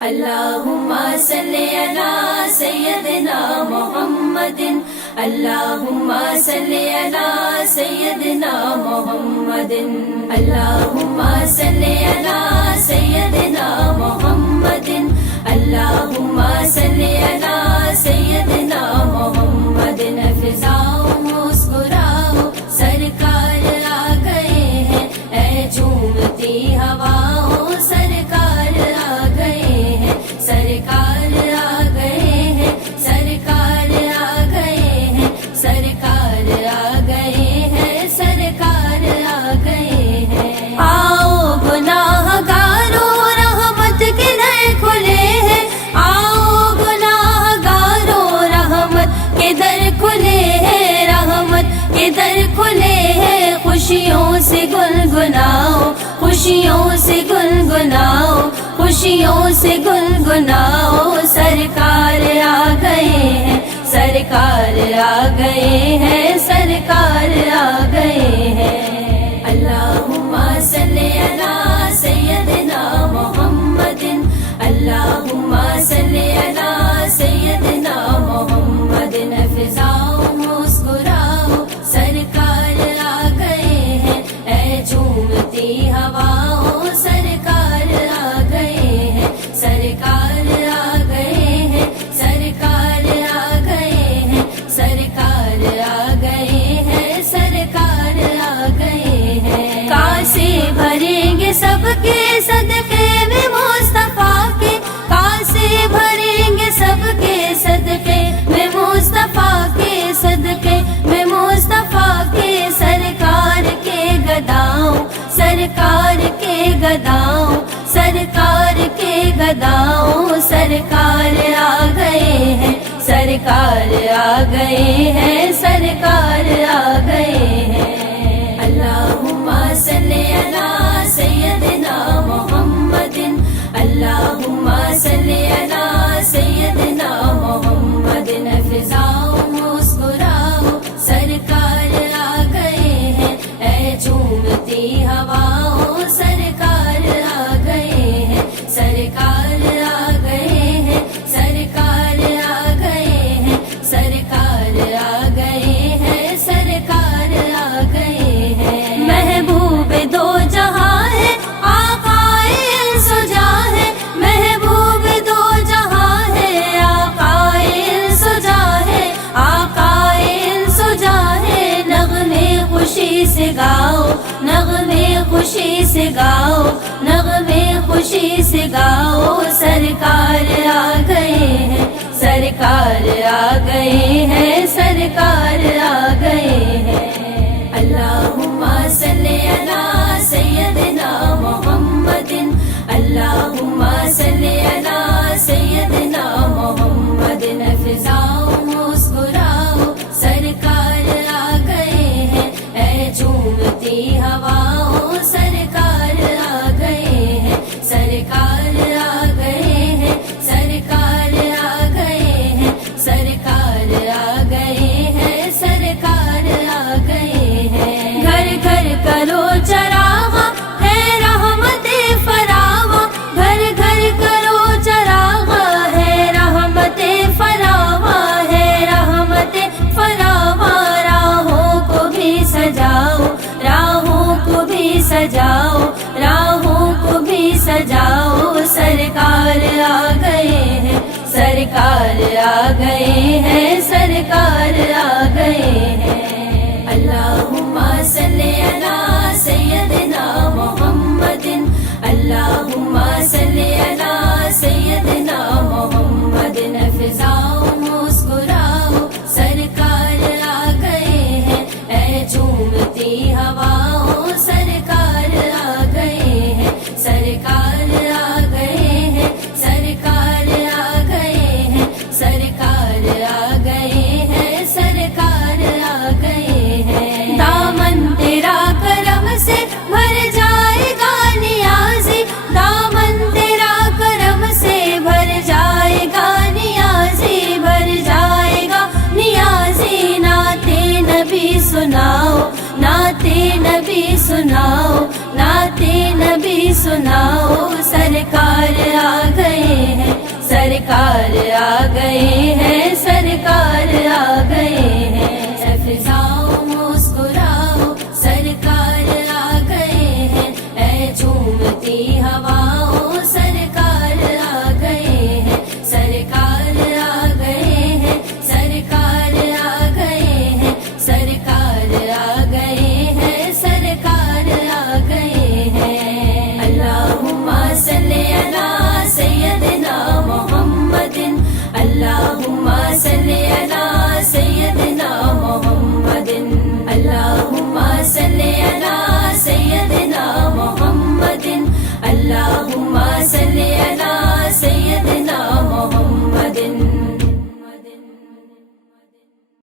اللہم صلی علی سیدنا محمد، اللہم صلی علی سیدنا محمد، اللہم صلی علی سیدنا محمد، اللہم صلی علی سیدنا محمد۔ فضاؤں مسکراؤ سرکار آ گئے ہیں، اے جھومتی ہواؤں سرکار آ گئے ہیں، سرکار آ گئے ہیں، سرکار آ گئے ہیں، سرکار آ گئے ہیں، سرکار آ گئے ہیں۔ آؤ گناہ گاروں رحمت کے در کھلے ہیں، آؤ گناہ گاروں رحمت کے در کھلے ہیں، رحمت کے در کھلے ہیں۔ خوشیوں سے گنگناؤ، خوشیوں سے گنگناؤ، خوشیوں سے گنگناؤ، سرکار آ گئے ہیں، سرکار آ گئے ہیں، سرکار آ گئے ہیں۔ اللہم صلی علی سیدنا محمد، اللہم صلی علی سیدنا محمد۔ فضاؤں مسکراؤ سرکار آ گئے ہیں، اے جھومتی ہواؤں سرکار آ گئے ہیں، سرکار آ گئے ہیں، سرکار آ گئے ہیں، سرکار آ گئے ہیں، سرکار آ گئے ہیں۔ کاسے بھریں گے سب کے صدقے میں مصطفیٰ کے، کاسے بھریں گے سب کے صدقے میں مصطفیٰ کے، صدقے میں مصطفیٰ کے۔ سرکار کے گداؤں، سرکار کے گداؤں، سرکار کے گداؤں، سرکار آ گئے ہیں، سرکار آ گئے ہیں، سرکار آ گئے ہیں۔ اللہم صلی علی سیدنا محمد، اللہم صلی علی سیدنا محمد۔ فضاؤں مسکراؤ سرکار آ گئے ہیں، اے جھومتی ہواؤں سرکار آ گئے ہیں، سرکار آ گئے ہیں، سرکار آ گئے ہیں، سرکار آ گئے ہیں، سرکار آ گئے ہیں۔ محبوب دو جہاں ہے، آقائے سجا ہے، محبوب دو جہاں ہے، آقائے سجا ہے، آقائے سجا ہے۔ نغمے خوشی سے گاؤ، نغمے خوشی سے گاؤ، نغمے خوشی سے گاؤ، سرکار آ گئے ہیں، سرکار آ گئے ہیں، سرکار آ گئے ہیں۔ اللہم صلی علی سیدنا محمد، اللہم صلی علی سیدنا محمد۔ فضاؤں مسکراؤ سرکار آ گئے ہیں، اے جھومتی ہواؤں سرکار آ گئے ہیں، سرکار آ گئے ہیں، سرکار آ گئے ہیں، سرکار آ گئے ہیں، سرکار آ گئے ہیں۔ گھر گھر کرو چراغ ہے رحمت فراواں، گھر گھر کرو چراغ ہے رحمت فراواں، ہے رحمت فراواں۔ راہوں کو بھی سجاؤ، راہوں کو بھی سجاؤ، راہوں کو بھی سجاؤ، سرکار آ گئے ہیں، سرکار آ گئے ہیں، سرکار آ گئے ہیں۔ اللہم صلی علی سیدنا محمد، اللہم صلی علی سیدنا محمد۔ فضاؤں مسکراؤ سرکار آ گئے ہیں، اے جھومتی ہواؤں سرکار آ گئے ہیں، سرکار آ گئے ہیں، سرکار آ گئے ہیں، سرکار آ گئے ہیں، سرکار آ گئے ہیں۔ دامن تیرا کرم سے بھر جائے گا نیازی، دامن تیرا کرم سے بھر جائے گا نیازی، بھر جائے گا نیازی۔ نعت نبی سناؤ، نعت نبی سناؤ، نعت نعت نبی سناؤ، سرکار آ گئے ہیں، سرکار آ گئے ہیں، سرکار آ گئے ہیں۔ افزاؤ مسکراؤ، سرکار آ گئے ہیں، اے جھومتی ہواؤں